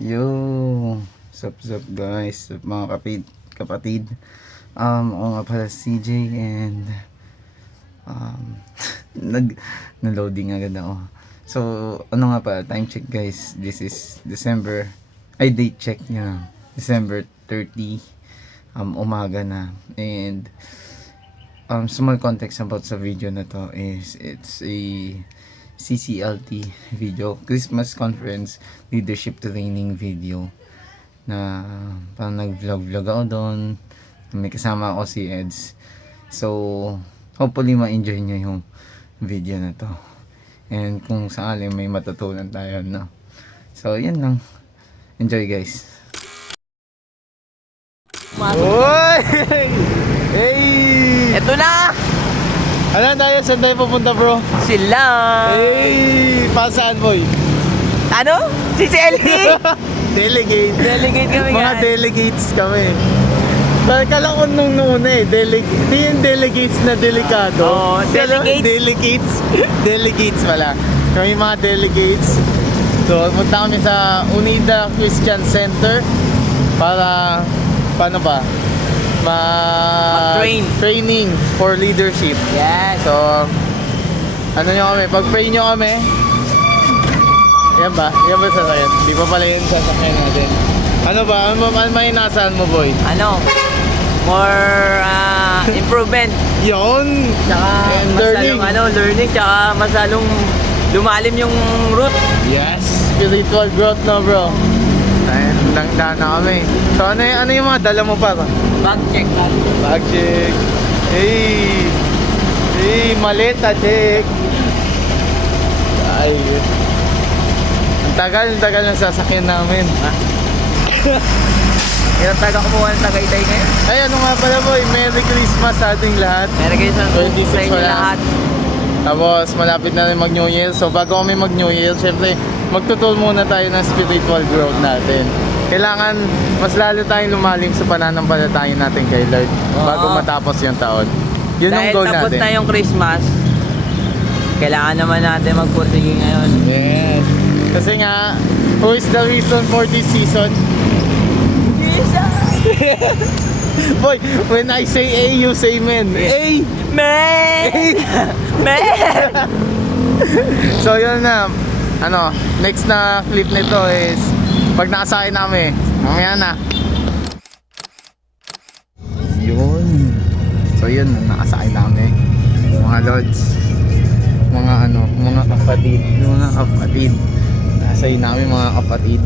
Yo, sup guys, sup mga kapatid. Ako nga pala si CJ and nag-loading agad ako. So, ano nga pala, time check guys. This is date check niya. December 30, umaga na. And small context about sa video na to is it's a CCLT video, Christmas Conference Leadership Training video na parang nag-vlog ako doon. May kasama ako si Eds. So, hopefully ma-enjoy nyo yung video na to. And kung sakali may matutunan tayo, no? So, yan lang. Enjoy guys. Uy! Hey! Eto na! Ano tayo? Saan tayo pupunta bro? Sila! Hey! Pasaan boy? Ano? CCLT? Delegate. Delegate kami Mga guys. delegates kami. Kala ko nung una di yung delegates na delikado. Oo, Delegates. Delegates pala. Kami mga delegates. So, punta kami sa Unida Christian Center para, paano ba? Training for leadership. Yes. So, ano nyo kami? Pag-pray nyo kami. Yan ba? Yan ba sasakyan? Di pa pala yung sasakyan natin. Ano ba? Ano may inaasahan mo boy? Ano? More improvement. Yun! Tsaka And masalong learning. Tsaka masalong lumalim yung route. Yes! Spiritual growth na bro. Ayun, dang-dang na kami. So ano yung mga dala mo pa? Bag check. Bag check. Hey! Hey! Maleta check. Ay! Ang tagal ng sasakyan namin. Ilang taga kumuha ng Tagaytay ngayon? Ay, ano nga pala boy, Merry Christmas sa ating lahat. Meron kayo sa 26 inyo wala. lahat. Tapos malapit na rin mag New Year. So bago kami mag New Year, syempre magtutol muna tayo ng spiritual growth natin. Kailangan mas lalo tayong lumalim sa pananampalataya natin kay Lord bago matapos yung taon. Yun ang goal Dahil tapos natin. na yung Christmas, kailangan naman natin magpursige ngayon. Yes. Kasi nga, who is the reason for this season? Jesus! Boy, when I say A, you say men. A! Man! Man! So yun na, next na clip nito is pag nakasakay namin, mamaya na. Yun. So yun, nakasakay namin. Mga lods, mga kapatid. Nasay namin mga kapatid.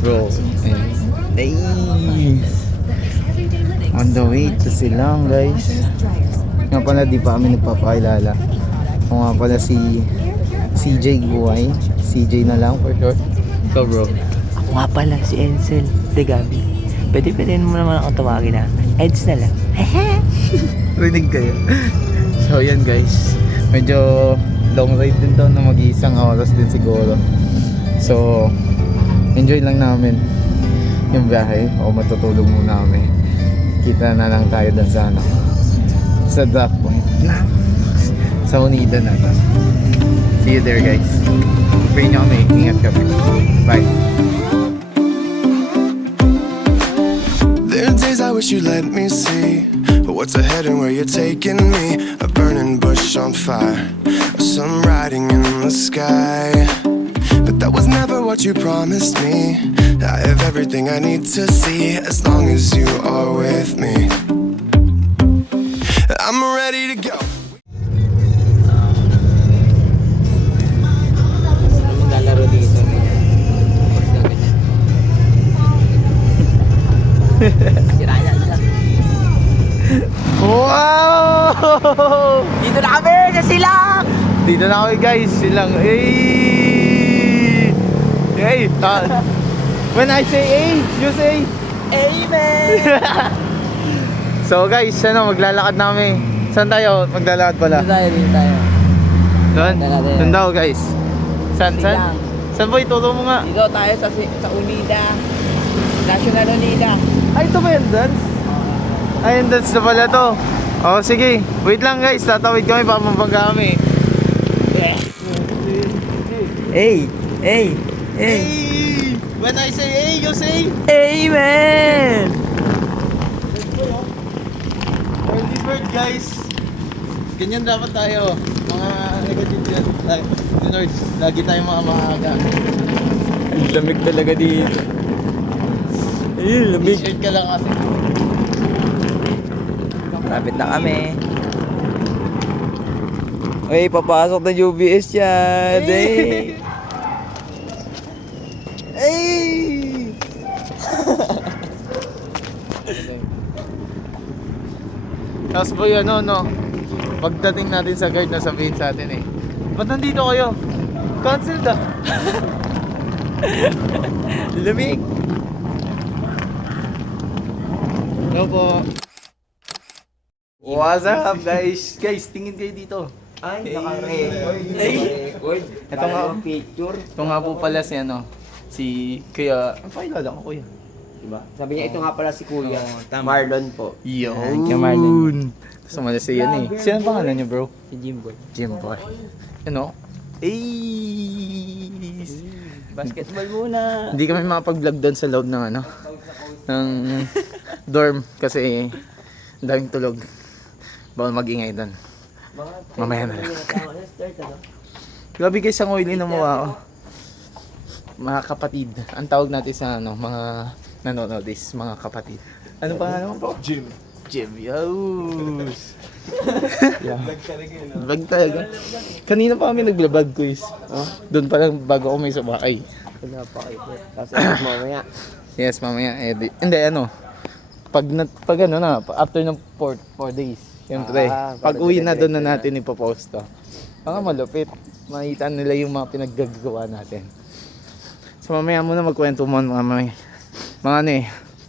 Bro, hey. On the way to Silang guys. Nga pala di pa kami nagpapakilala. Ako nga pala si CJ Buhay. CJ na lang for short. So bro. Ako nga pala si Edsel de Gabi. Pwede mo naman ako tawagin na Eds na lang. Rinig kayo. So yan guys. Medyo long ride din to na mag-iisang oras din siguro. So enjoy lang namin yung biyahe. O matutulog muna kami. Kita na lang tayo dun sa sa drop point na sa Unida na to. See you there guys. Pray nyo kami. Ingat kami. Bye. There are days I wish you'd let me see what's ahead and where you're taking me. A burning bush on fire, some writing in the sky. But that was never what you promised me. I have everything I need to see as long as you are with me. I'm ready to go. Lalaro dito. Wow! Dito na kami sa Silang! Dito na kami guys. Silang. Hey! Hey! When I say A, you say Amen! So guys, maglalakad namin. Saan tayo? Maglalakad pala. Dito tayo. Doon? Dito. Doon daw guys. Saan? Silang. Saan boy? Turo mo nga. Dito tayo sa Unida. National Unida. Ay, ito ba yung dance? Ay, yung dance na pala to. Oh, sige. Wait lang guys. Tatawid kami. Papambangga kami. Hey! Hey! Hey! Hey! When I say A, you say Amen! early bird, guys. Ganyan dapat tayo. Mga negative yun. Nerds, lagi tayong mga maaga. Ang lamig talaga dito. Ayun, lamig. T-shirt ka lang kasi. Malapit na kami. Uy, papasok na UBS yan. Hey! Hey! Tapos po yun, no? Pagdating natin sa guard na sabihin sa atin ba't nandito kayo? Cancel na. Lamig. Hello po. What's up, guys? Guys, tingin kayo dito. Ay, naka-record. Ito nga, picture. ito nga po pala si si Kuya, ang pakilala ko Kuya. Diba? Sabi niya, ito nga pala si Kuya. Oo, tama. Marlon po. Yun. Kuya Marlon. Gusto mo na siya yan Sino ang pangalan niyo, bro? Si Jimboy. Jimboy. Ano? Ace! Basketball muna. Hindi kami makapag-vlog doon sa loob ng ng dorm kasi ang daming tulog. Bawal mag-ingay doon. Mamaya na lang. Grabe guys, ang oily na mukha ko. Mga kapatid. Ang tawag natin sa mga nanonood is mga kapatid. Ano pa nga naman po? Jim. Yos. Vlog talaga. Kanina pa kami nagblabag quiz. Doon pa lang bago ako may sumakay. Wala pa kayo. Tapos mamaya. Yes, mamaya edit. Hindi pag after ng 4 days. Siyempre, pag uwi na doon na natin ipopost to. Mga malupit. Makita nila yung mga pinaggagawa natin. So mamaya muna magkwento mo mga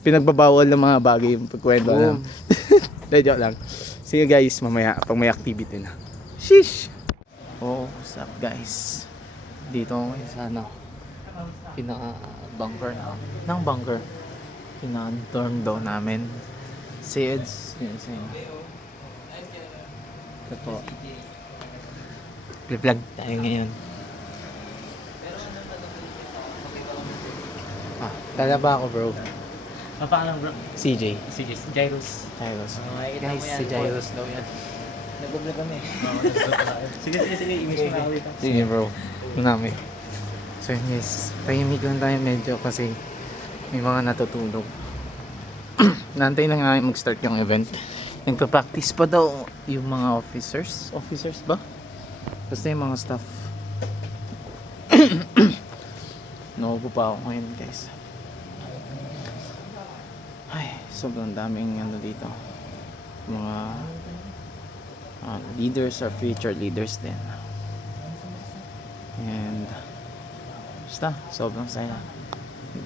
pinagbabawal ng mga bagay yung pagkwento na. Joke lang. See you guys mamaya pag may activity na. Sheesh! Oh, what's up guys? Dito ako ngayon sa pinaka-bunker ng bunker. Pinaka-dorm daw namin. Eds. Yes, ito po. Vlog tayo ngayon. Talaba ako bro. Paano bro? CJ. Sige, Jairus. Guys, si Jairus daw yan. Nag-vlog kami. Sige, image mo na ako dito. Sige bro. Namin. So yun guys, tahimik lang tayo medyo kasi may mga natutulog. Nantay na nga mag-start yung event. Nagpa-practice pa daw yung mga officers. Officers ba? Basta yung mga staff. Naupo pa ako ngayon guys. Ay, sobrang daming dito. Mga leaders or future leaders din. And basta, sobrang saya.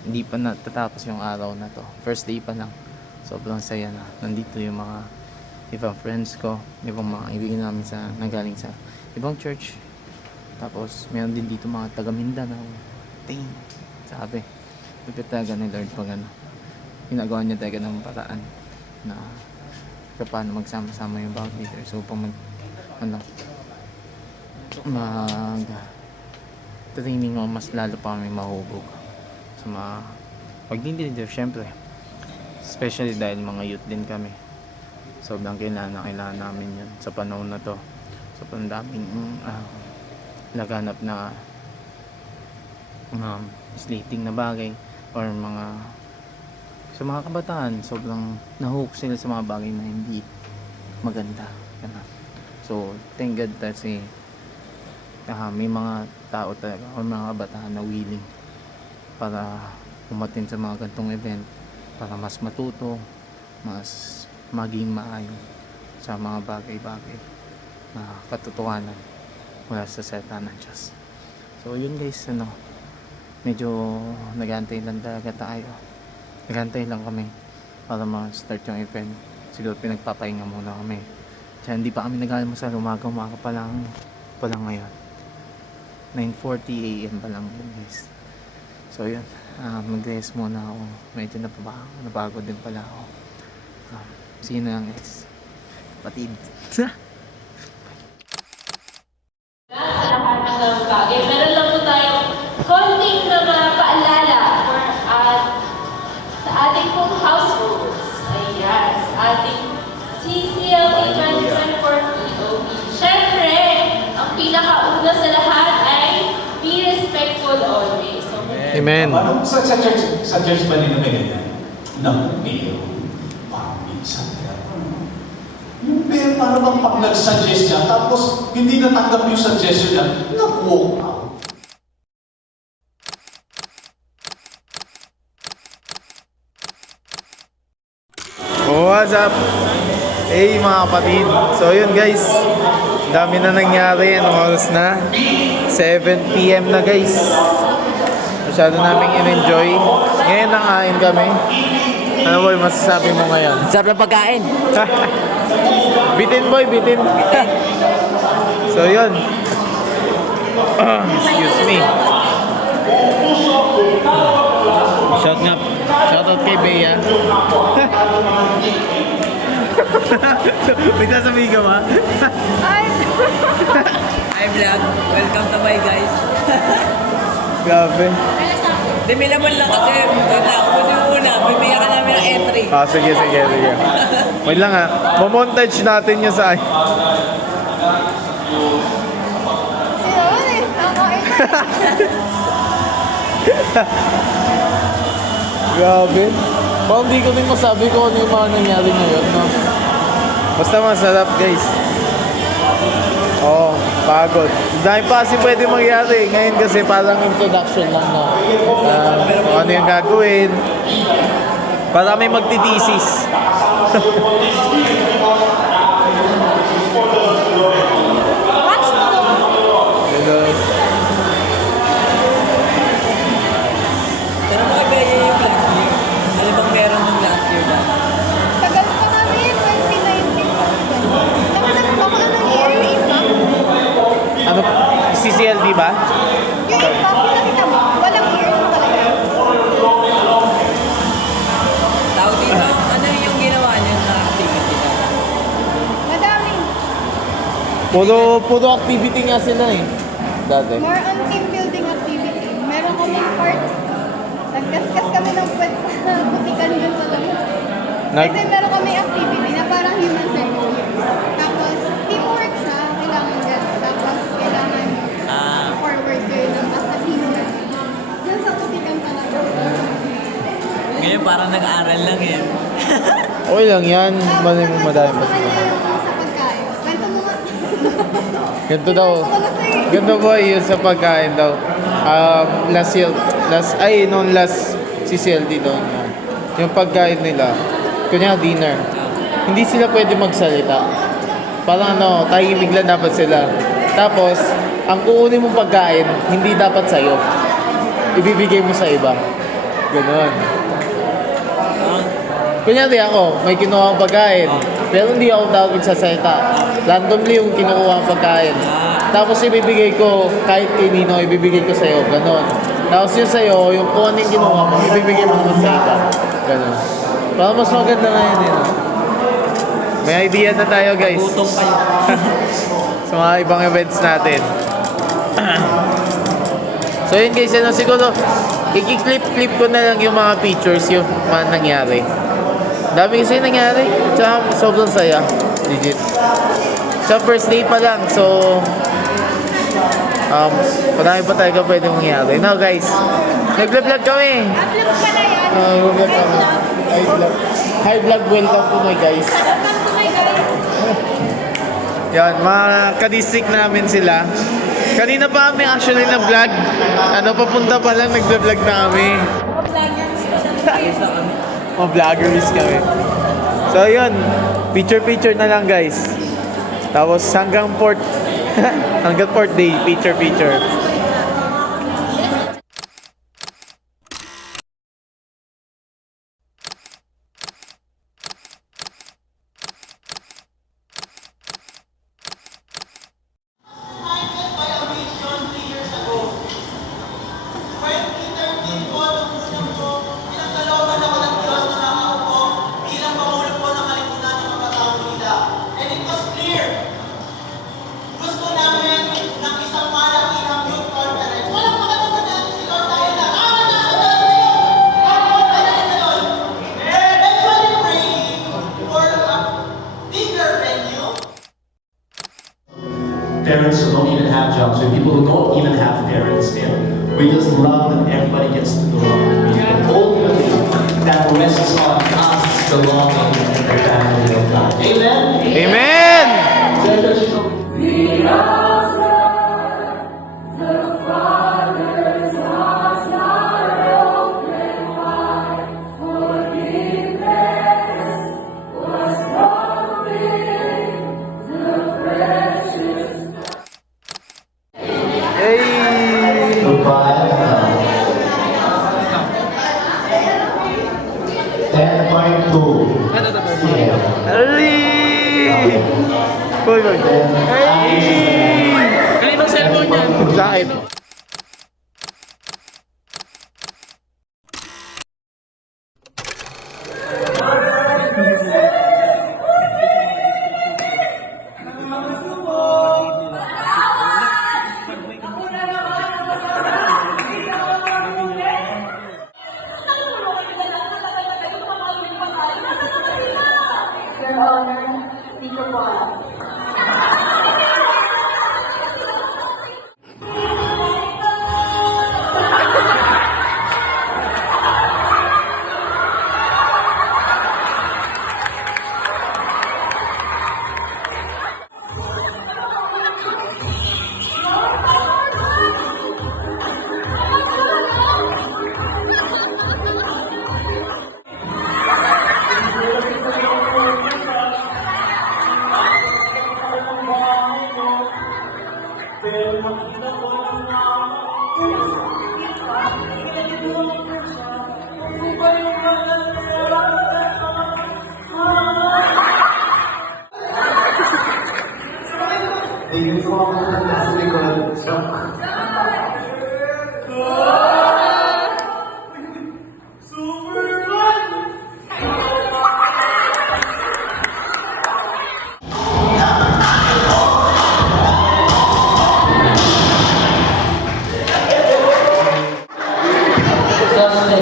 Hindi pa natatapos yung araw na to. First day pa lang. Sobrang saya na. Nandito yung mga ibang friends ko, ibang mga kaibigan namin nanggaling sa ibang church. Tapos meron din dito mga taga Mindanao. Sabi, ipit talaga ni Lord pag ginagawa niya talaga ng paraan na paano magsama-sama yung bawat leader. So pag training mo, mas lalo pa kami mahubog sa mga pag-leader syempre, especially dahil mga youth din kami. Sobrang kailangan namin yun sa panahon na to. Sobrang daming laganap na slating na bagay or sa mga kabataan, sobrang nahook sila sa mga bagay na hindi maganda. So thank God kasi may mga tao talaga o mga kabataan na willing para umatin sa mga gantong event para mas matuto, mas maging maayon sa mga bagay-bagay na katotohanan mula sa salita ng Diyos. So yun guys, medyo nag-aantay lang talaga tayo. Nag-aantay lang kami para ma-start yung event. Siguro pinagpapahinga muna kami. Kaya hindi pa kami nag-almusal, umaga pa lang ngayon. 9:40 AM pa lang yun guys. So yun, mag-rest muna ako. Medyo napagod din pala ako. See you na lang guys. Kapatid. Meron lang po tayong konting mga paalala for Amen. Paano sa church ba nila may ganyan? Naku, Mayor. Parang minsan. Yung Mayor, parang bang pag nag-suggest siya, tapos hindi natanggap yung suggestion niya, nag-walk out. What's up? Hey mga kapatid. So yun guys, dami na nangyari. Anong oras na? 7 PM na guys. Masyado naming in-enjoy. Ngayon nangain kami. Ano boy, masasabi mo ngayon? Sarap na pagkain. Bitin boy, bitin. So yun. Excuse me. Shout out kay Bea. May sasabihin ka ba? Hi vlog. Welcome to my guys. Grabe. Dimilaman lang kasi. Kung yung una, bibigyan ka namin ng entry. Sige. Wait lang ha. Mamontage natin yung sa... Grabe. Parang di ko din masabi kung ano yung mga nangyari ngayon, no? Basta masarap, guys. Oo, pagod. Dahil pa kasi pwede mangyari. Ngayon kasi parang introduction lang, no? Kung ano yung gagawin. Para may magtitisis. Hello. Pero makibigay yung last year. Ano bang meron ng last year ba? Tagal pa kami, 2019. Nakalagay pa ko ng year, impact. Ano? CCLD ba? Yung impact, nakita mo, walang year nakalagay. Tawag dito, ano yung ginawa niyo na activity na? Madami. Puro activity nga sila eh. Dati. More on team building activity. Meron kami part. Nagkaskas kami ng puwet sa butikan dun sa labas. Kasi meron kami activity na parang human centered. Tapos, teamwork siya. Kailangan gano'n. Tapos, kailangan forward kayo ng basta teamwork. Dun sa butikan talaga. Ngayon parang nag-aaral lang eh. Okay lang yan. Malay mo madami pa Sa sila. kanya yung sa pagkain. Kwento mo nga. Ganito daw. Ganito boy, yun sa pagkain daw. Last CCLD daw. Yung pagkain nila, kunya dinner. Hindi sila pwede magsalita. Parang tahimik lang dapat sila. Tapos, ang kukunin mong pagkain, hindi dapat sa'yo. Ibibigay mo sa iba. Ganon. Kunyari ako, may kinuha akong pagkain. Pero hindi ako dapat magsasalita. Randomly yung kinukuha akong pagkain. Tapos ibibigay ko, kahit kanino, ibibigay ko sa'yo. Ganon. Tapos yun sa'yo, yung kung ano yung kinuha mo, ibibigay mo naman sa iba. Ganon. Parang mas maganda nga yun eh. No? May idea na tayo guys. Gutom kayo. Sa mga ibang events natin. So yun guys, siguro, i-clip ko na lang yung mga pictures yung mga nangyari. Dami kasi nangyari. Tsaka sobrang saya. Legit. Sa first day pa lang. So, marami pa talaga pwede mangyari. Now guys, nag-vlog kami. Upload pala yan. Nag-vlog kami. Hi vlog, welcome po my guys. Welcome to my guys. Yan, mga ka-district namin sila. Kanina pa kami actually na vlog. Papunta pa lang nag-vlog na kami. Mga vloggers kami. So yun, picture na lang guys. Tapos hanggang port day, picture. Parents who don't even have jobs, or people who don't even have parents still. We just love that everybody gets belonging in the family of God. Amen? Amen! Hey! Goodbye. 10.2. Hey! Boy, boy. Hey! Kaninong cellphone yan? Sa akin.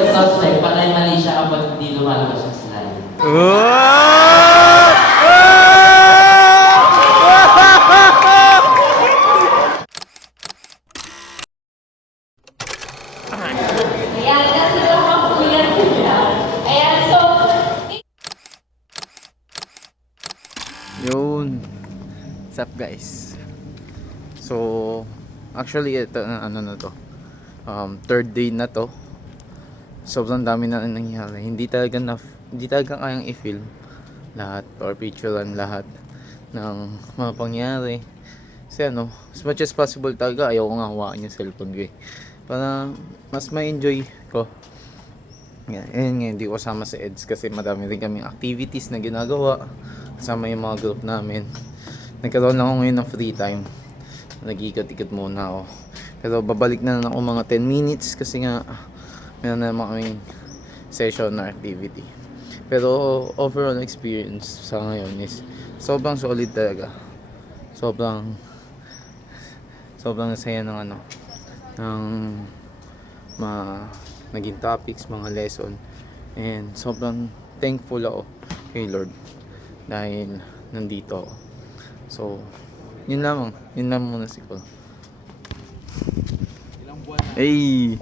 Suspect, patay mali siya kapag hindi lumalabas ng slide. Ayan, kasi naman po yan sila. Ayan, so, Yun. What's up guys? So, actually ito ano na to. Third day na to. Sobrang dami na nangyayari. Hindi talaga kayang i-film lahat or picturean lahat ng mga pangyayari. Kasi ano, as much as possible talaga ayaw ko nga hawakan yung cellphone ko eh. Para mas ma-enjoy ko. Yan nga, hindi ko kasama sa EDS kasi madami rin kaming activities na ginagawa kasama yung mga group namin. Nagkaroon lang ako ngayon ng free time. Nag-ikot-ikot muna ako. Pero babalik na lang ako mga 10 minutes kasi nga meron na naman kaming session na activity. Pero overall experience sa ngayon is sobrang solid talaga. Sobrang saya ng ano ng naging topics, mga lesson, and sobrang thankful ako kay Lord dahil nandito ako. So yun lang muna siguro. Hey!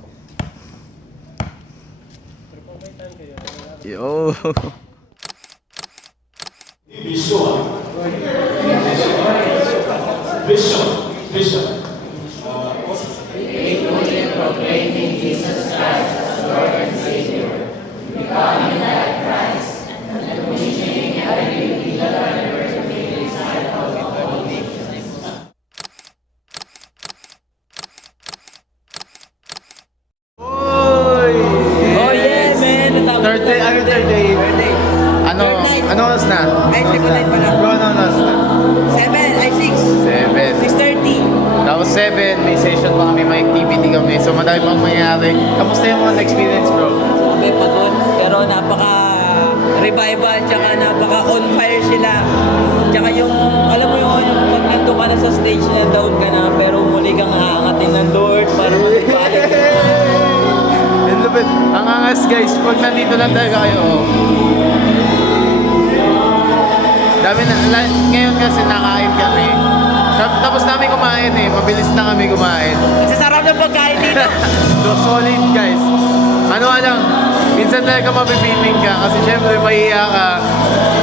Yo! Vision. Oh yeah, man! Third day. Ano oras na? Ay, second night pala. Ano oras na? 7, ay 6. 7. 6:30. Tapos 7, may session pa kami, may activity kami. So madami pang mangyayari. Kamusta yung mga experience, bro? May pagod, pero napaka revival, tsaka napaka on fire sila. Tsaka yung, alam mo yung pag nandun ka na sa stage na down ka na, pero muli kang aangatin ng Lord para magbalik. Ang lupit. Ang angas guys, pag nandito lang talaga kayo. Dami na, ngayon kasi nakain kami. Tapos namin kumain eh, mabilis na kami kumain. Ang sasarap ng pagkain dito. So solid guys. Ano lang, minsan talaga mabibiting ka kasi syempre mahiya ka,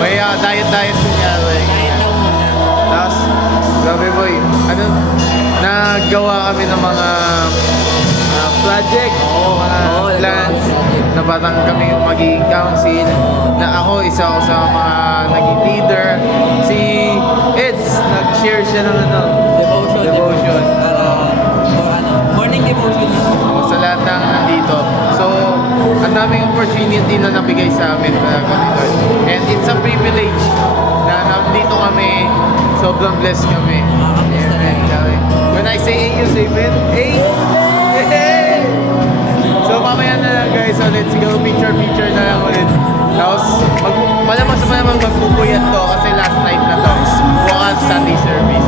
diet kunyari. Kahit daw muna. Tapos, grabe boy, nagawa kami ng mga project, mga Oo, plans, project. na parang kami yung magiging council, na isa ako sa mga naging leader. Si Eds, nag-share siya ng devotion. Morning devotion. Sa lahat ng nandito. So, ang daming opportunity na nabigay sa amin na ganito. And it's a privilege na nandito kami. Sobrang blessed kami. Amen. When I say A, you say amen. Hey! So, mamaya na lang guys. So, let's go. Picture na lang ulit. Tapos, malamang sa malamang magpupuyat to kasi last night na to. Bukas Sunday service.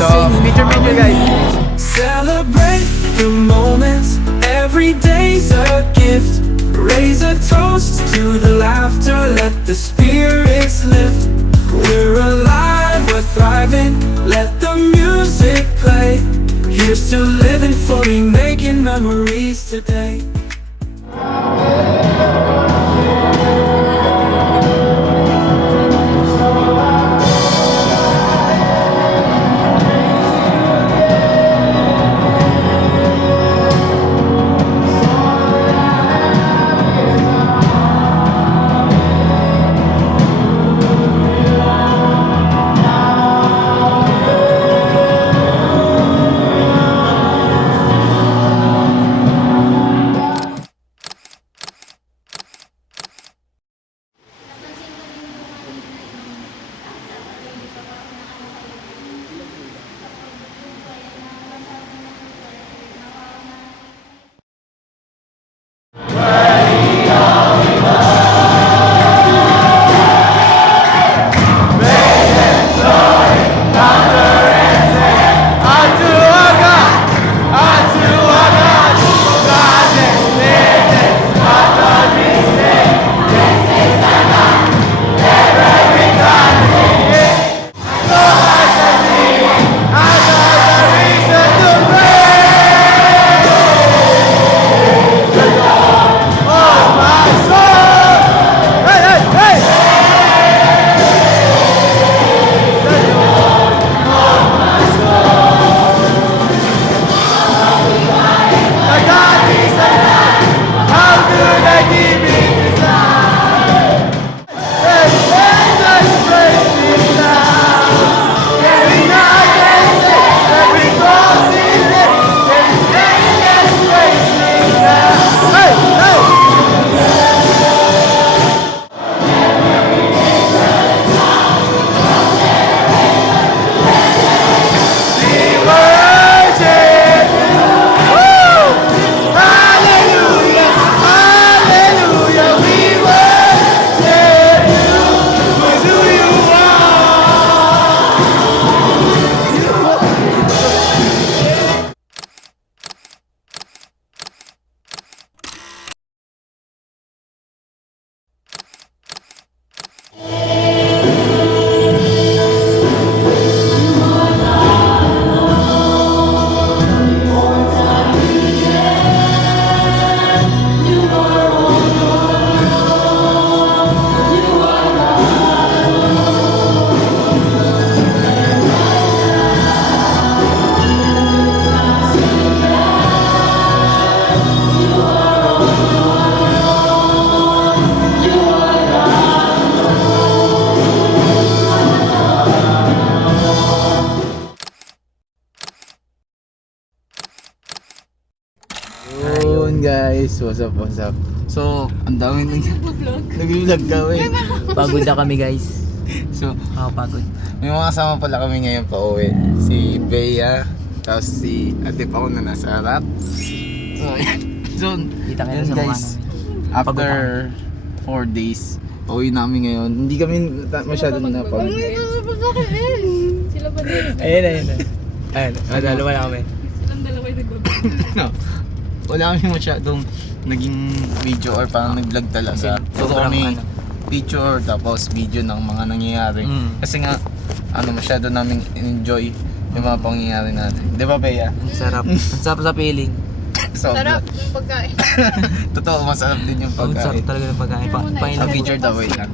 So, picture guys. Celebrate the moments. Every day's a gift. Raise a toast to the laughter. Let the spirits lift. We're alive, we're thriving. Let the music play. Here's to living fully, making memories today. Yun guys, what's up? So, ang dami nag-vlog kami. Pagod na kami guys. So, Pagod. may mga kasama pala kami ngayon pa uwi. Si Bea, tapos si Adip ako na nasa harap. So, so Kita kayo yun sa mga guys, after 4 days, pauwi namin ngayon. Hindi kami masyado napag. Sila pa din. Ayun. Dalawa na kami. Silang dalawa yung nagbabay. No. Wala kami masyadong naging video or parang nag-vlog talaga. So Sobrang kami picture tapos video ng mga nangyayari. Kasi nga masyado namin enjoy yung mga pangyayari natin. 'Di ba, Bea? Ang sarap. Ang sarap sa feeling. Sarap yung pagkain. Totoo, masarap din yung Ang sarap pagkain. talaga ng pagkain. Sa picture daw, wait lang.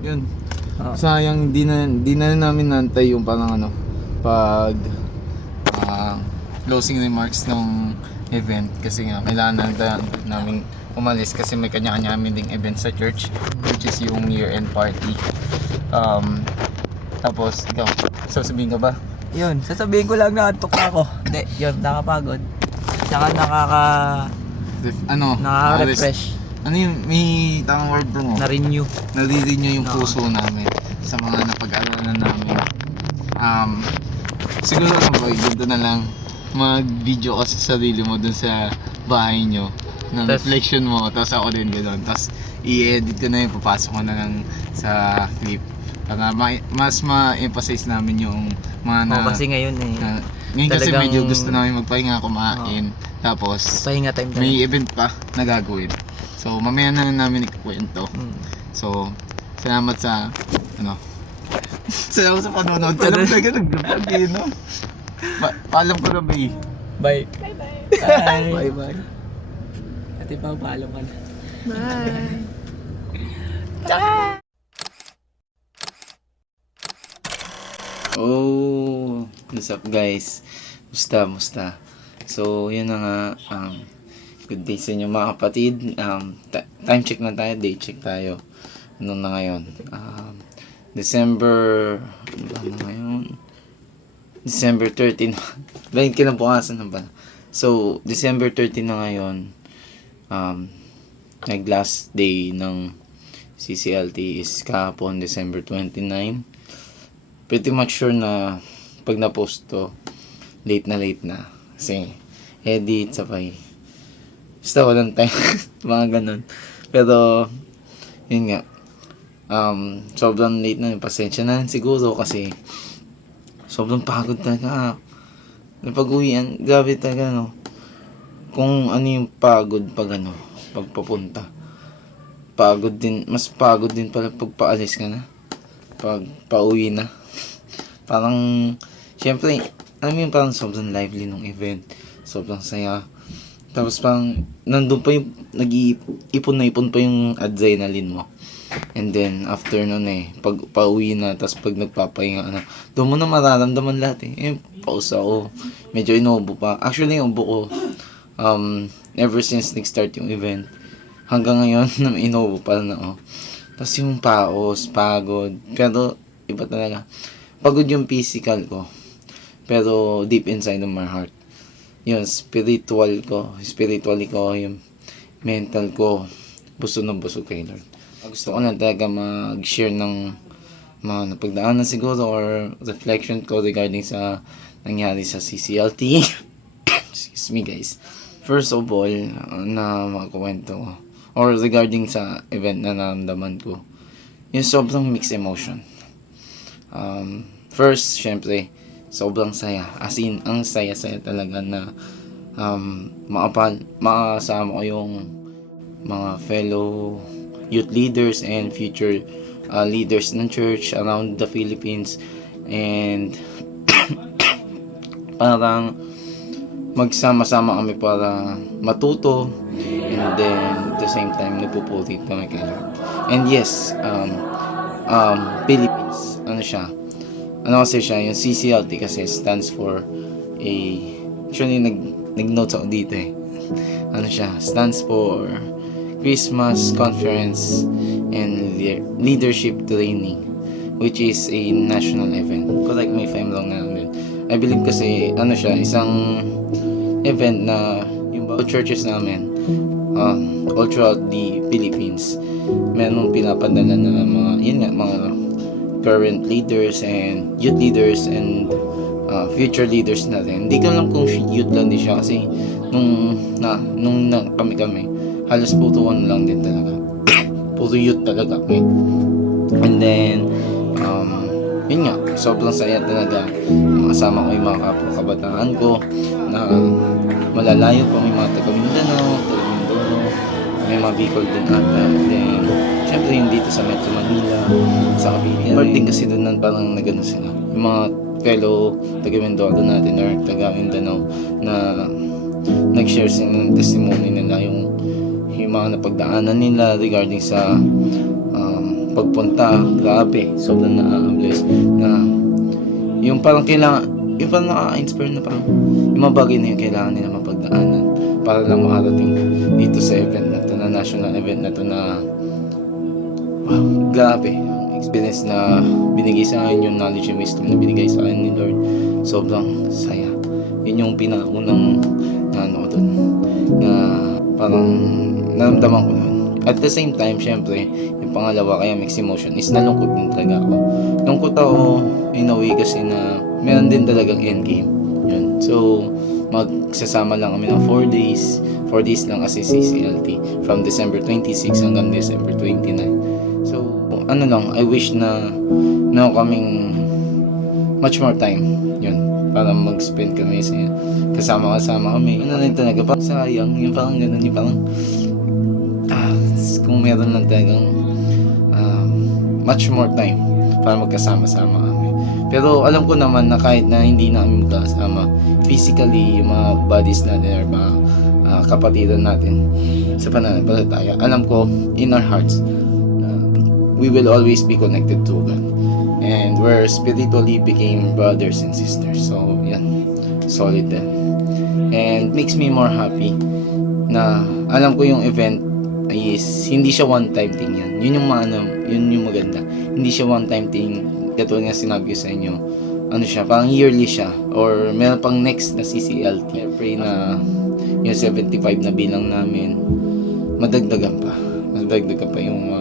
Yun. Oo. Sayang, di na namin nantay yung parang pag closing remarks ng event kasi nga kailangan namin umalis kasi may kanya-kanya kami ding event sa church which is yung year-end party. Tapos ikaw, sasabihin ka ba? Yun, sasabihin ko lang na antok ako. Hindi, yun, nakapagod. Tsaka nakaka-refresh. Ano yung may tamang word doon mo? Na-renew. Nare-renew yung Oo. puso namin sa mga napag-aralan namin. Siguro lang boy, ganda na lang mag-video ka sa sarili mo dun sa bahay nyo ng reflection mo, tapos ako din gano'n, tapos i-edit ko na yun, papasok ko na lang sa clip para mas ma-emphasize namin yung mga Kasi ngayon ngayon kasi talagang- medyo gusto namin magpahinga, kumain, tapos pahinga time talaga. may event pa na gagawin, so mamaya na lang namin ikukwento. So salamat sa salamat sa panonood. Alam talaga nag-vlog eh, no? Paalam ko na ba eh. Bye. Bye-bye. Bye. Bye-bye. Ate pa, paalam ka na. Bye. Oh, what's up guys? Musta? So, yun na nga. Good day sa inyo mga kapatid. Time check na tayo, day check tayo. Ano na ngayon? December... Ano ba na ngayon? December 13. Bayan kinabukasan na ba? So, December 13 na ngayon. Nag-last day ng CCLT is kahapon, December 29. Pretty much sure na pag na-post to, late na. Kasi, edit, sabay. Basta walang time. Mga ganun. Pero, yun nga. Sobrang late na. Pasensya na siguro kasi sobrang pagod talaga. Napag-uwian, grabe talaga, no? Kung ano yung pagod pag pagpapunta. Pagod din, mas pagod din pala pag paalis ka na. Pag pauwi na. Parang, syempre, alam mo yun, parang sobrang lively nung event. Sobrang saya. Tapos parang, nandun pa yung, nag-ipon pa yung adrenaline mo. And then, after nun pag pauwi na, tapos pag nagpapahinga doon mo na mararamdaman lahat pause ako. Medyo inuubo pa. Actually, yung ubo ko, ever since nag-start yung event, hanggang ngayon, na inuubo pa na ako. Tapos yung paos, pagod. Pero, iba talaga. Pagod yung physical ko. Pero, deep inside of my heart. Yung spiritually ko, yung mental ko, busog na busog kay Lord. Gusto ko na talaga mag-share ng mga napagdaanan siguro or reflection ko regarding sa nangyari sa CCLT. Excuse me guys. First of all, na makakwento ko or regarding sa event na naramdaman ko, yung sobrang mixed emotion. First, syempre, sobrang saya. As in, ang saya-saya talaga na makasama ko yung mga fellow youth leaders and future leaders ng church around the Philippines, and parang magsama-sama kami para matuto, and then at the same time nagpupuri kami kay Lord. And yes, Philippines, kasi siya, yung CCLT kasi stands for actually nag-notes ako dito stands for Christmas Conference and Leadership Training, which is a national event. Correct me if I'm wrong na din. I believe kasi isang event na yung bawat churches namin all throughout the Philippines, meron pinapadala na mga current leaders and youth leaders and future leaders natin. Hindi ko alam kung youth lang din siya kasi nung kami halos puro lang din talaga. Puro youth talaga kami. And then, yun nga, sobrang saya talaga. Makasama ko yung mga kabataan ko na malalayo pa, may mga taga Mindanao, may mga Bicol din ata. Then, syempre yung dito sa Metro Manila, sa Cavite. Part din kasi doon parang nagano sila. Yung mga fellow taga Mindoro natin or taga Mindanao na nag-share sila ng testimony nila yung mga napagdaanan nila regarding sa pagpunta. Grabe, sobrang na-bless na yung parang kailangan, yung parang naka-inspire na parang yung mga bagay na yung kailangan nila mapagdaanan para lang makarating dito sa event na to, na national event na to, na wow, grabe yung experience na binigay sa akin, yung knowledge and wisdom na binigay sa akin ni Lord. Sobrang saya. Yun yung pinaunang na ano doon, na parang naramdaman ko nun. At the same time, syempre, yung pangalawa, kaya mixed emotion, is nalungkot din talaga ako. Lungkot ako in a way kasi na meron din talagang endgame. Yun. So, magsasama lang kami ng 4 days. 4 days lang kasi CCLT. From December 26 hanggang December 29. So, ano lang, I wish na meron kaming much more time. Yun. Para mag-spend kami sa kasama-kasama kami. Ano rin talaga, parang sayang. Yung parang ganun, yung parang kung meron lang talagang much more time para magkasama-sama kami. Pero alam ko naman na kahit na hindi namin magkasama physically, yung mga buddies natin or mga kapatiran natin sa pananampalataya, alam ko in our hearts we will always be connected to God, and we're spiritually became brothers and sisters. So yan, solid din, and makes me more happy na alam ko yung event is hindi siya one time thing. Yun yung yun yung maganda, hindi siya one time thing. Katulad nga sinabi ko sa inyo, ano siya, parang yearly siya, or meron pang next na CCLT. I pray na yung 75 na bilang namin madagdagan pa yung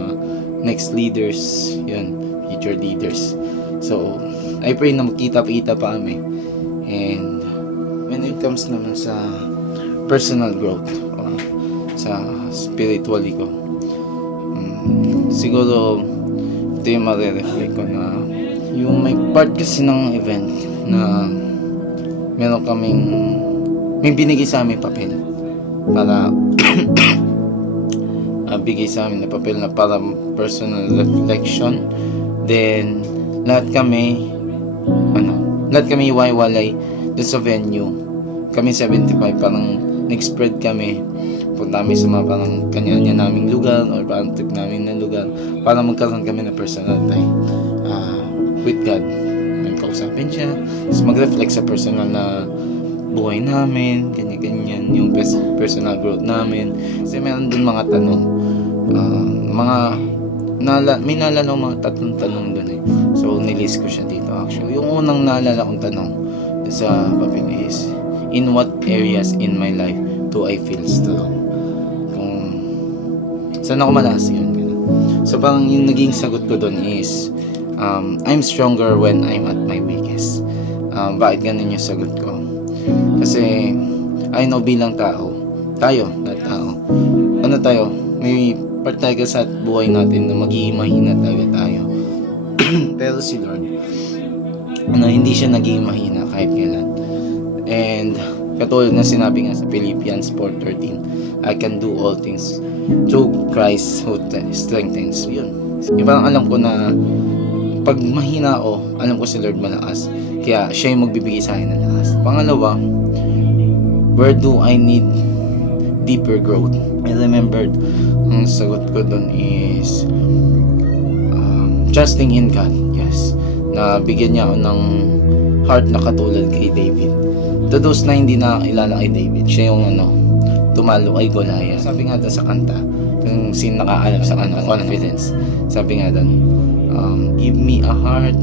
next leaders, yun, future leaders. So I pray na magkita-kita pa kami. And when it comes naman sa personal growth or sa spiritually ko, siguro ito yung marireflect ko, na yung may part kasi ng event na meron kaming may binigay sa amin papel para bigay sa amin na papel na para personal reflection. Then lahat kami iwaiwalay doon sa venue. Kami 75, parang nag-spread kami, punta kami sa mga parang kanya-kanya naming lugar or parang trip namin na lugar para magkaroon kami ng personal time with God. May kausapin siya, tapos mag-reflect sa personal na buhay namin, ganyan-ganyan, yung personal growth namin. Kasi meron dun mga tanong, may naalala akong mga tatlong tanong dun eh. So nilist ko siya dito actually. Yung unang naalala kong tanong sa papel is, in what areas in my life do I feel strong? Kung saan ako malakas, yun. So parang yung naging sagot ko dun is, I'm stronger when I'm at my weakest. Bakit ganun yung sagot ko? Kasi I know bilang tao, lahat tao, ano tayo, may part tayo sa buhay natin na magiging mahina talaga tayo. Pero si Lord, hindi siya naging mahina kahit kailan. And katulad na sinabi nga sa Philippians 4:13, I can do all things through Christ who strengthens. Yun. Yung parang alam ko na pag mahina ako, alam ko si Lord malakas. Kaya siya yung magbibigay sa akin ng lakas. Pangalawa, where do I need deeper growth? I remembered, ang sagot ko doon is trusting in God. Yes. Na bigyan niya ako ng heart na katulad kay David. To those na hindi nakakilala kay David, siya yung tumalo kay Goliath. Sabi nga doon sa kanta, yung scene nakaalam sa kanta, confidence. Sabi nga doon, give me a heart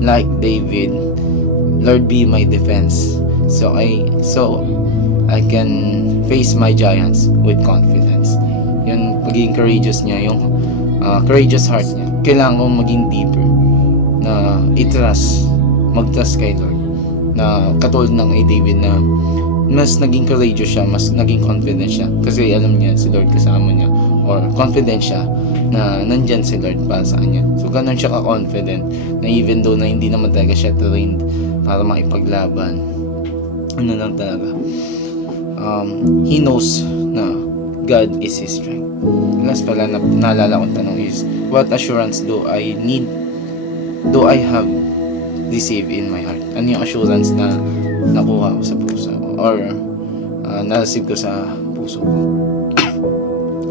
like David, Lord be my defense, so I can face my giants with confidence. Yung pagiging courageous niya, yung courageous heart niya. Kailangan kong maging deeper na mag-trust kay Lord, na katulad ng kay David na mas naging courageous siya, mas naging confident siya kasi alam niya si Lord kasama niya, or confident siya na nandyan si Lord para sa kanya. So ganun siya ka-confident na even though na hindi naman talaga siya trained para makipaglaban, ano lang talaga, he knows na God is his strength. Last pala na naalala kong tanong is, what assurance do I have receive in my heart? Ano yung assurance na nakuha ko sa puso or na-receive ko sa puso ko?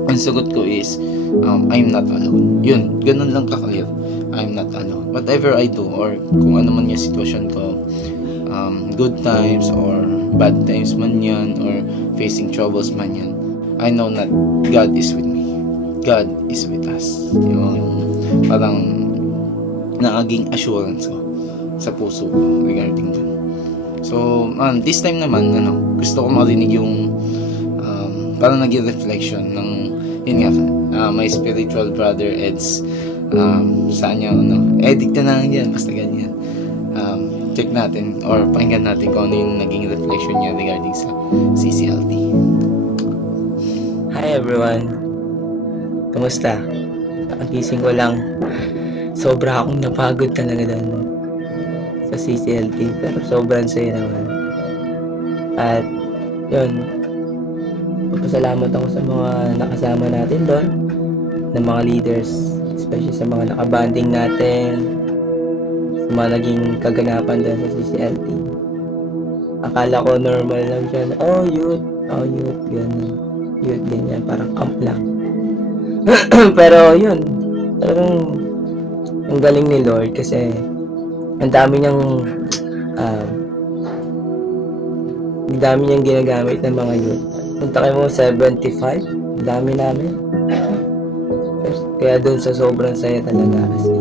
Ang sagot ko is I'm not alone. Yun, ganun lang ka-clear. I'm not alone. Whatever I do or kung ano man yung sitwasyon ko, good times or bad times man yan or facing troubles man yan, I know that God is with me. God is with us. Yung parang naging assurance ko sa puso ko regarding that. So, this time naman, gusto ko marinig yung parang naging reflection ng, yun nga, my spiritual brother Eds, saan niya, edit na lang yan, basta ganyan. Check natin or pakinggan natin kung ano yung naging reflection niya regarding sa CCLT. Hi everyone! Kamusta? Nakagising ko lang. Sobra akong napagod talaga doon sa CCLT, pero sobrang saya naman. At yun, magpasalamat ako sa mga nakasama natin doon, ng mga leaders, especially sa mga nakabanding natin, sa mga naging kaganapan doon sa CCLT. Akala ko normal lang siya, youth, ganyan. Youth, ganyan, parang camp lang. Pero yun, talagang ang galing ni Lord kasi ang dami niyang ginagamit ng mga youth. Punta kayo mo 75, dami namin. Kaya dun sa sobrang saya talaga kasi.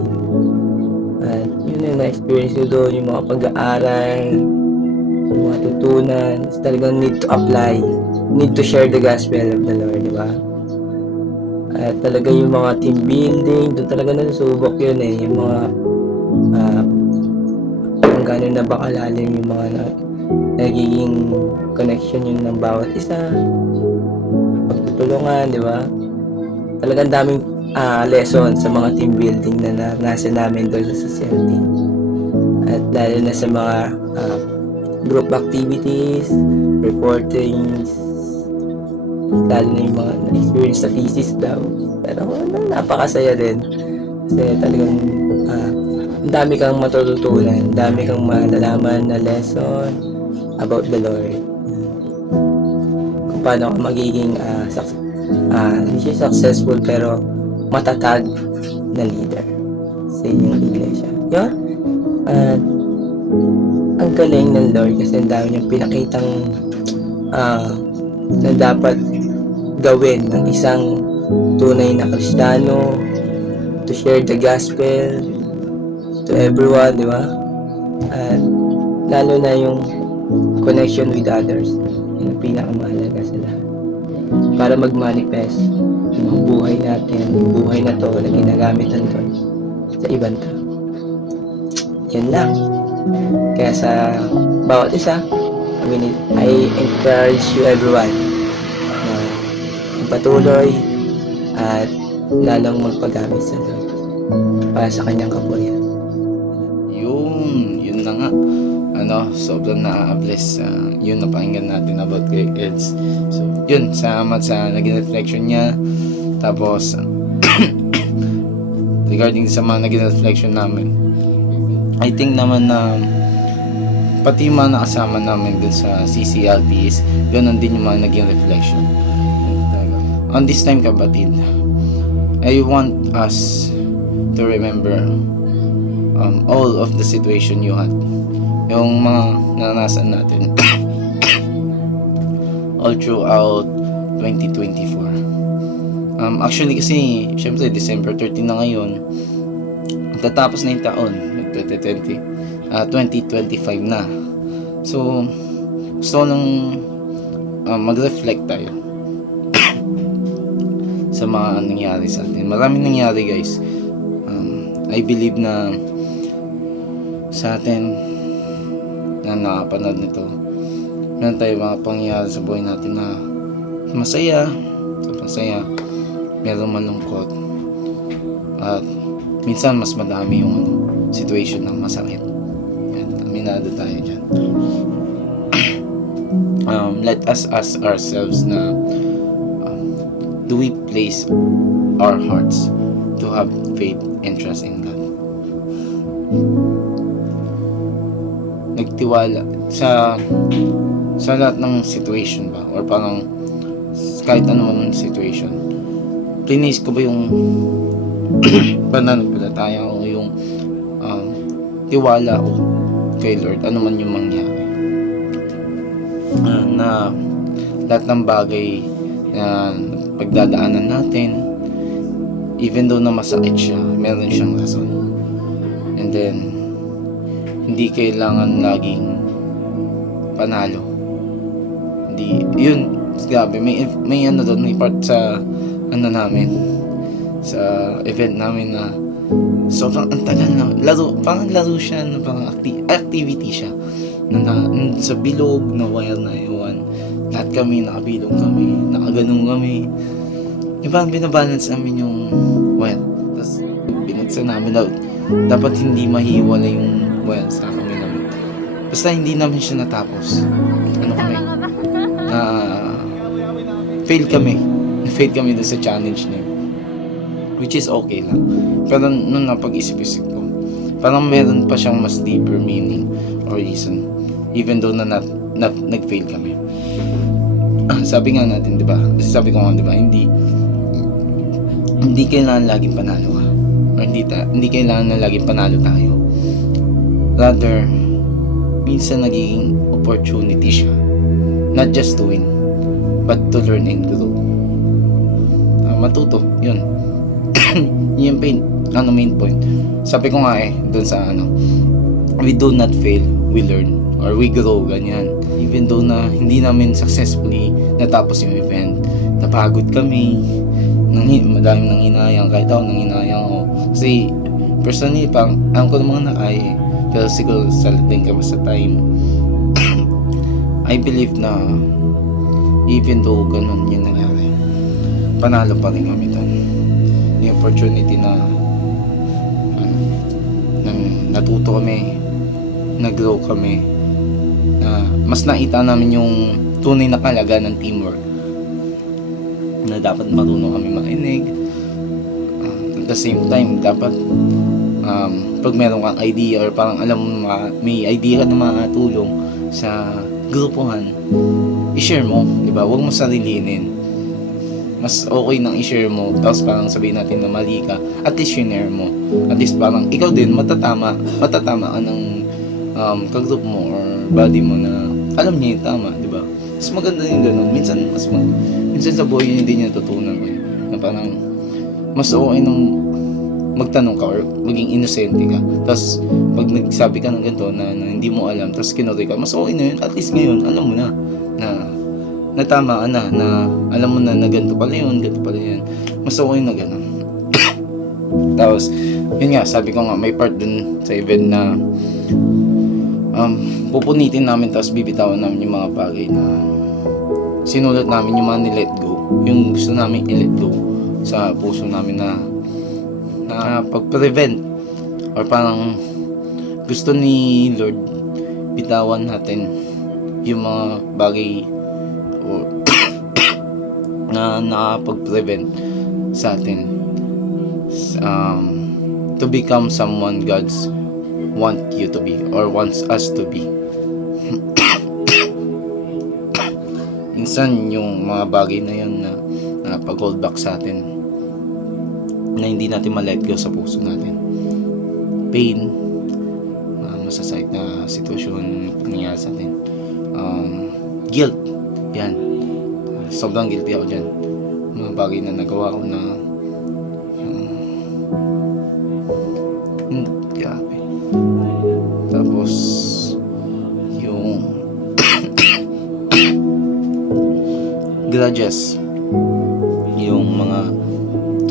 At yun yung na-experience ko doon, yung mga pag-aaral, yung mga tutunan, talagang need to apply, need to share the gospel of the Lord, di ba? At talaga yung mga team building, doon talaga nasubok yun yung mga kung gano'n na ba kalalim yung mga nagiging connection yun ng bawat isa, pagtutulungan, di ba? Talagang daming lesson sa mga team building na naranasan namin doon sa CCLT. At lalo na sa mga group activities, reportings, lalo na yung mga na-experience sa thesis daw. Pero napakasaya din. Kasi talagang ang dami kang matututunan, ang dami kang malalaman na lesson about the Lord. Kung paano ka magiging hindi siya successful pero matatag na leader sa inyong iglesia. Yun. At ang galing ng Lord kasi ang dami niyang pinakitang na dapat gawin ng isang tunay na Kristiyano, to share the gospel to everyone, di ba? At lalo na yung connection with others, yung pinakamahalaga sa lahat. Para mag-manifest yung mga buhay natin, yung buhay na to na ginagamit natin sa ibang tao. Yan lang. Kaya sa bawat isa, I encourage you everyone na patuloy at lalong magpagamit sa Lord para sa kanyang kapurihan. Yun na nga. Sobrang na-bless yun napakinggan natin about kay Eds. So, yun, salamat sa naging reflection niya. Tapos, regarding sa mga naging reflection namin, I think naman na pati yung mga nakasama namin dun sa CCLT is ganun din yung mga naging reflection. On this time, kapatid, I want us to remember all of the situation you had, yung mga naranasan natin all throughout 2024. Actually kasi syempre December 13 na ngayon, tatapos na yung taon 2025 na. So gusto ko nang mag-reflect tayo sa mga nangyari sa atin. Maraming nangyari, guys. I believe na sa atin na nakapanood nito, meron tayo mga pangyayari sa buhay natin na masaya, meron malungkot, at minsan mas madami yung situation ng masakit. Aminado tayo dyan. Let us ask ourselves na do we place our hearts to have faith and trust in God? nagtiwala sa lahat ng situation ba, or parang kahit ano man situation, plinis ko ba yung pananampalataya o yung tiwala ko kay Lord, ano man yung mangyari. Na lahat ng bagay na pagdadaanan natin, even though na masakit siya, meron siyang rason. And then hindi kailangan laging panalo. Hindi, yun, grabe, may ano doon, may part sa ano namin, sa event namin na sobrang ang tagal na parang laro siya, na parang activity siya na sa bilog na wire na iwan, lahat kami nakabilog kami, nakaganong kami, parang binabalance namin yung wire, tapos binagsan namin dapat hindi mahiwala yung wire sa kami namin, basta hindi namin siya natapos, ano kami, fail kami doon sa challenge na yun, which is okay lang. Pero nung napag-isip-isip ko, parang meron pa siyang mas deeper meaning or reason, even though na nag-fail kami. Sabi nga natin, di ba? Sabi ko nga, di ba? Hindi kailangan laging panalo ka, or hindi kailangan na laging panalo tayo. Rather, minsan nagiging opportunity siya, not just to win, but to learn and grow. Matuto, yun. Yung main point. Sabi ko nga dun sa we do not fail, we learn, or we grow, ganyan. Even though na hindi namin successfully natapos yung event, napagod kami, madaming nanghinayang, kahit ako nanghinayang ako. Kasi personally, parang alam ko naman na kaya, pero siguro salating kami sa time. I believe na even though ganun yung nangyari, panalo pa rin kami doon. Yung opportunity na natuto kami, nag-grow kami, na mas nakita namin yung tunay na kalaga ng teamwork, na dapat marunong kami makinig, at the same time dapat pag meron kang idea or parang alam mo may idea ka na makatulong sa grupuhan, i-share mo, di ba? Huwag mo sarilinin. Mas okay nang i-share mo, tapos parang sabihin natin na mali ka, at least share mo. At least parang ikaw din matatama ka ng kagroup mo or body mo na alam niya yung tama, di ba? Mas maganda yung ganun. Minsan sa buhay hindi niya natutunan ko na parang mas okay nang magtanong ka or maging inosente ka. Tapos pag nagsabi ka ng ganito na hindi mo alam, tapos kinuri ka, mas okay na yun. At least ngayon, alam mo na tama ka na alam mo na ganito pala yun, ganito pala yan. Mas okay na gano'n. Tapos, yun nga, sabi ko nga, may part dun sa event na pupunitin namin, tapos bibitawan namin yung mga bagay na sinulat namin, yung mga ni-let go, yung gusto namin i-let go sa puso namin na pag-prevent or parang gusto ni Lord bitawan natin yung mga bagay na nakapag-prevent sa atin to become someone God's want you to be or wants us to be. Minsan yung mga bagay na yun na pag-hold back sa atin, na hindi natin ma-let go sa puso natin, pain, masasakit na sitwasyon nangyayari sa atin, guilt, yan, sobrang guilty ako dyan, mga bagay na nagawa ko na grabe. Tapos yung grudges, yung mga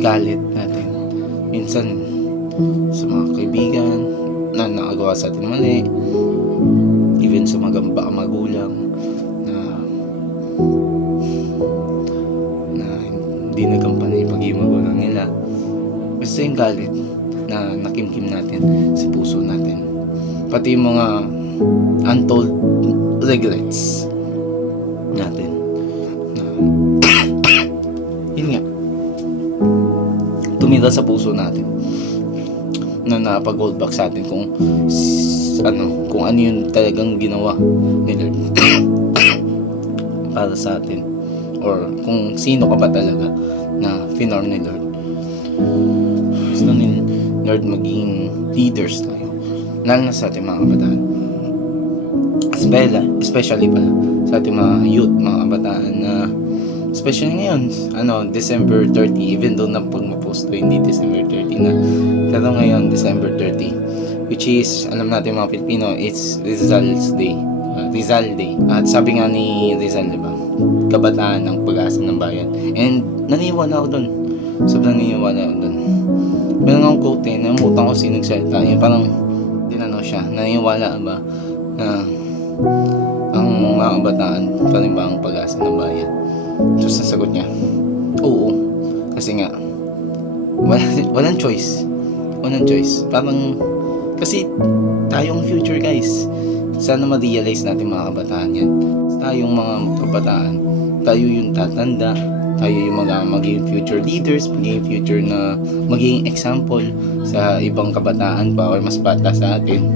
galit natin minsan sa mga kaibigan na nakagawa sa atin mali, even sa mga magulang na hindi nagampanan yung pag-ibig magulang nila. Basta yung galit na nakimkim natin sa puso natin, pati yung mga untold regrets natin na yun nga, tumira sa puso natin, na napag-hold back sa atin kung kung ano yung talagang ginawa ni Lord para sa atin, or kung sino ka ba talaga na finorm ni Lord. Gusto ni Lord maging leaders tayo, lalo na sa ating mga kabataan, especially pala sa ating mga youth, mga kabataan, na especially ngayon, December 30, even though na pag ma-post to, hindi December 30 na, pero ngayon December 30, which is, alam natin mga Pilipino, it's Rizal's Day, Rizal Day. At sabi nga ni Rizal, diba, kabataan ang pag-asa ng bayan, and naniniwala ako dun, sobrang naniniwala ako dun. Meron akong quote, namutan ko sinong salita, yung parang tinanong siya, naniniwala ba na ang mga kabataan pa rin ba ang pag-asa ng bayan? So sasagot niya, oo, kasi nga walang choice, parang kasi tayong future, guys. Sana ma-realize natin mga kabataan yan. Tayong mga kabataan, tayo yung tatanda, tayo yung magiging future leaders, magiging future na magiging example sa ibang kabataan pa or mas bata sa atin.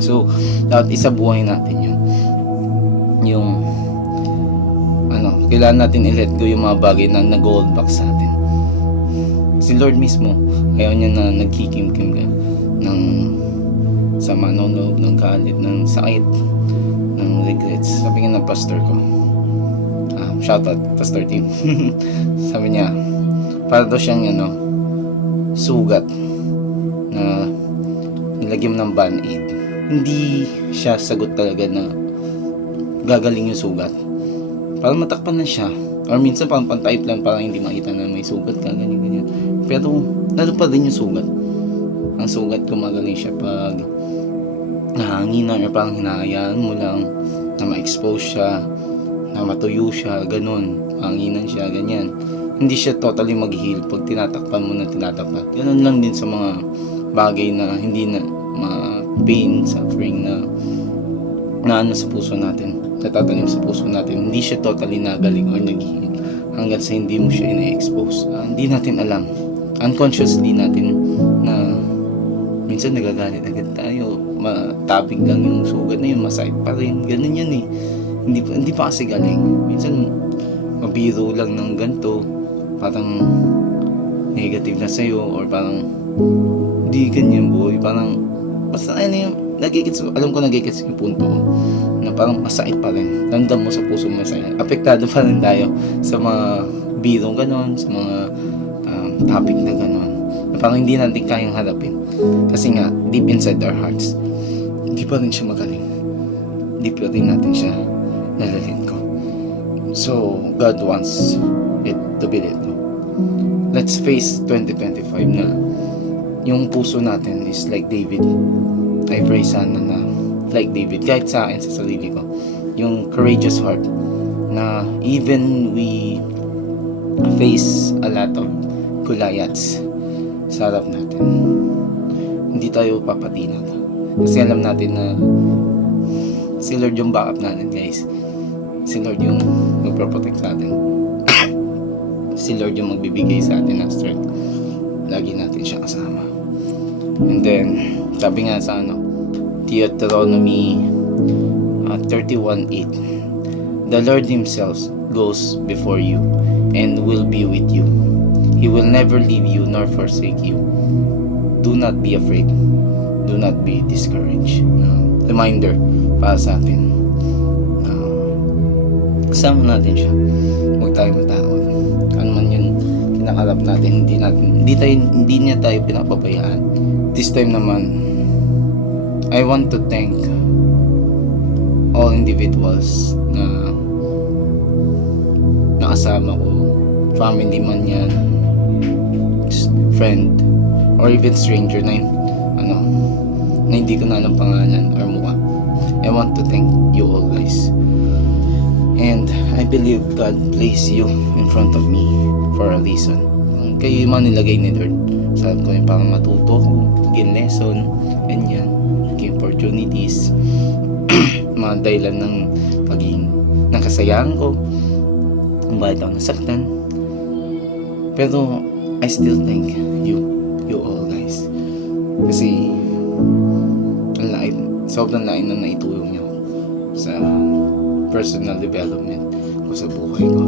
So dapat isabuhay natin yun, yung kailangan natin i-let go yung mga bagay na nag-hold back sa atin. Si Lord mismo, ayaw niya na nagkikimkim ka ng sama ng loob, ng galit, ng sakit, ng regrets. Sabi nga ng pastor ko, shoutout Pastor Tim, sabi niya, para daw siyang sugat na nilagyan mo ng band-aid. Hindi siya sagot talaga na gagaling yung sugat, para matakpan na siya, or minsan parang pan-type lang, parang hindi makita na may sugat ka, ganyan. Pero lalo pa din yung sugat. Ang sugat, gumagaling siya pag nahanginan, or parang hinahayaan mo lang na ma-expose siya, na matuyo siya, ganun, hanginan siya, ganyan. Hindi siya totally mag-heal pag tinatakpan mo na tinatakpan. Ganun lang din sa mga bagay na hindi na pain, suffering na sa puso natin, natatanim sa puso natin. Hindi siya totally nagaling or nag-heal hanggang sa hindi mo siya ina-expose. Hindi natin alam, unconsciously natin, na minsan nagagalit agad tayo, matabig lang yung sugat na yun, masakit pa rin, ganun yan eh. Hindi pa kasi galing. Minsan mabiro lang ng ganito, parang negative na sa'yo, or parang di ganyan boy, parang basta yung alam ko nagigits yung punto ko, na parang masakit pa rin, ramdam mo sa puso mo, masakit, apektado pa rin tayo sa mga birong ganon, sa mga topic na ganon, na parang hindi natin kayang harapin, kasi nga deep inside our hearts hindi pa rin siya magaling, hindi pa rin natin siya nalalit ko. So God wants it to be let go. Let's face 2025 na yung puso natin is like David. I pray sana na like David, kahit sa akin, sa sarili ko, yung courageous heart, na even we face a lot of Goliaths sa harap natin, hindi tayo papatinat, kasi alam natin na si Lord yung backup natin, guys. Si Lord yung magproprotect sa atin. Si Lord yung magbibigay sa atin ng strength. Lagi natin siya kasama. And then sabi nga sa Deuteronomy 31:8, the Lord himself goes before you and will be with you. He will never leave you nor forsake you. Do not be afraid, do not be discouraged. Reminder para sa atin, kasama natin siya, huwag tayo matakot. Ano man yun kinakalap natin, hindi niya tayo pinapabayaan. This time naman, I want to thank all individuals na nakasama ko, family man yan, friend, or even stranger na hindi ko na alam pangalan or mukha. I want to thank you all, guys. And I believe God placed you in front of me for a reason. Kayo yung mga nilagay ni Lord. Sabi ko yung parang matuto ko, gain lesson, ganyan, gain opportunities, mga dahilan ng ng kasayahan ko, kung bakit ako nasaktan. Pero I still thank you all, guys. Kasi sobrang lain na naitulong nyo sa personal development ko sa buhay ko.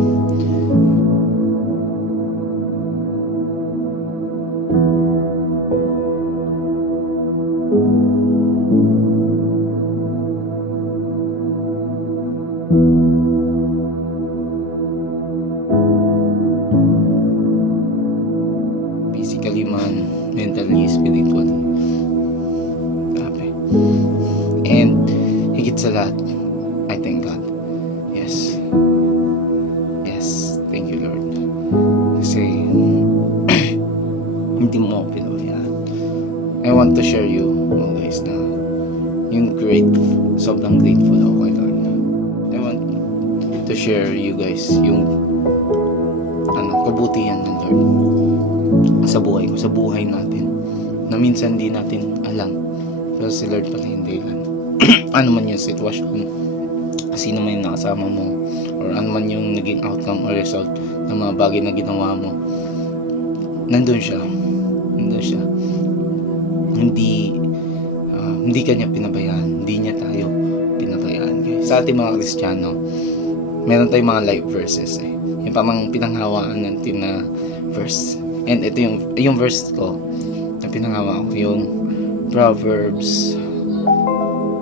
Physically man, mentally, spiritually. Grabe. And higit sa lahat, I thank God. Yes. Yes. Thank you, Lord. Kasi hindi mo ako pinabayaan. I want to share you mga guys na yung sobrang grateful ako kay Lord. I want to share you guys yung kabutihan ng Lord sa buhay ko, sa buhay natin, na minsan hindi natin alam, pero si Lord pala hindi lang. Ano man yung sitwasyon, sino man yung nakasama mo, or ano man yung naging outcome or result ng mga bagay na ginawa mo, nandun siya. Hindi kanya pinabayaan, hindi niya tayo pinabayaan, guys. Sa ating mga Kristiyano, meron tayong mga life verses yung pamang pinanghawaan natin na verse. And ito yung verse ko na pinangawa ko, yung Proverbs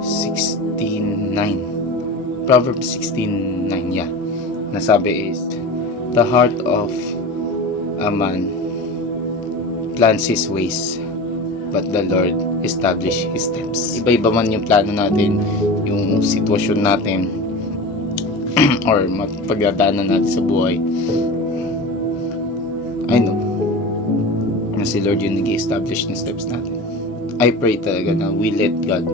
16:9. Proverbs 16:9, yeah. Nasabi is, the heart of a man plans his ways, but the Lord establish his steps. Iba-iba man yung plano natin, yung sitwasyon natin, or pagdadaanan natin sa buhay. I know na si Lord yung nag-i-establish ng steps natin. I pray talaga na we let God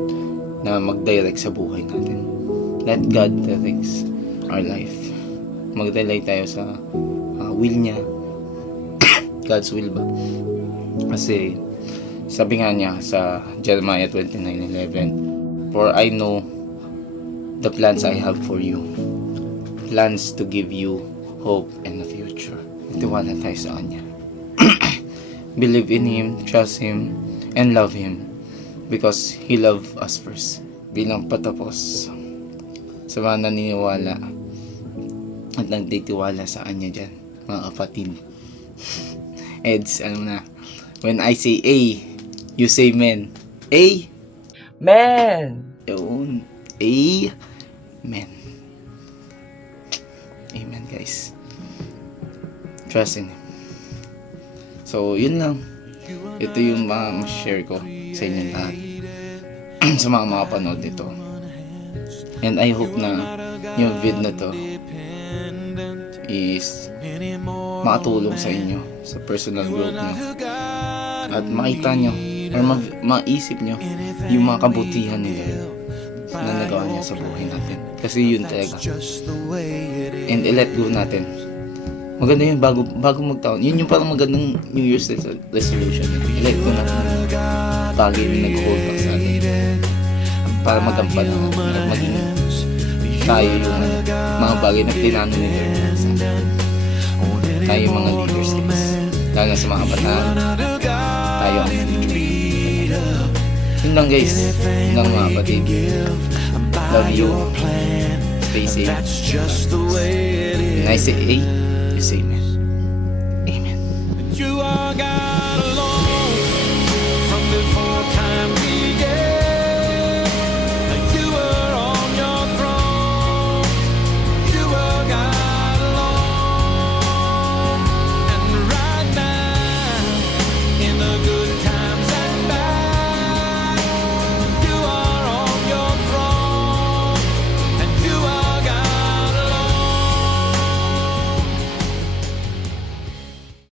na mag-direct sa buhay natin. Let God directs our life. Mag-rely tayo sa will niya. God's will ba? Kasi sabi nga niya sa Jeremiah 29:11, for I know the plans I have for you, plans to give you hope and a future. Tiwala tayo sa Kanya. Believe in Him, trust Him, and love Him because He loved us first. Bilang patapos sa mga naniniwala at nagtitiwala sa Kanya dyan, mga kapatid. Eds, ano na, when I say A, you say men. A? Man! Yun. Amen. Amen, guys. Trust in Him. So, yun lang. Ito yung mga share ko sa inyo lahat. Sa mga makapanood nito. And I hope na yung vid na to is makatulong sa inyo sa personal growth nyo. At makita nyo or maisip nyo yung mga kabutihan nila na nagawa niya sa buhay natin. Kasi yun talaga. And i-let go natin. Maganda yun bago magtaon. Yun yung parang magandang New Year's resolution. I-let go natin yung bagay na nag-hold back sa atin. Para magampanan natin at maging tayo yung mga bagay na tinano ni Lord sa atin. Tayo yung mga leaders, guys. Lalo na sa mga kabataan, tayo ang future. Yun lang, guys. Yun lang, mga kapatid. Love you. Stay safe. When I say A, you say amen. Amen. You are God.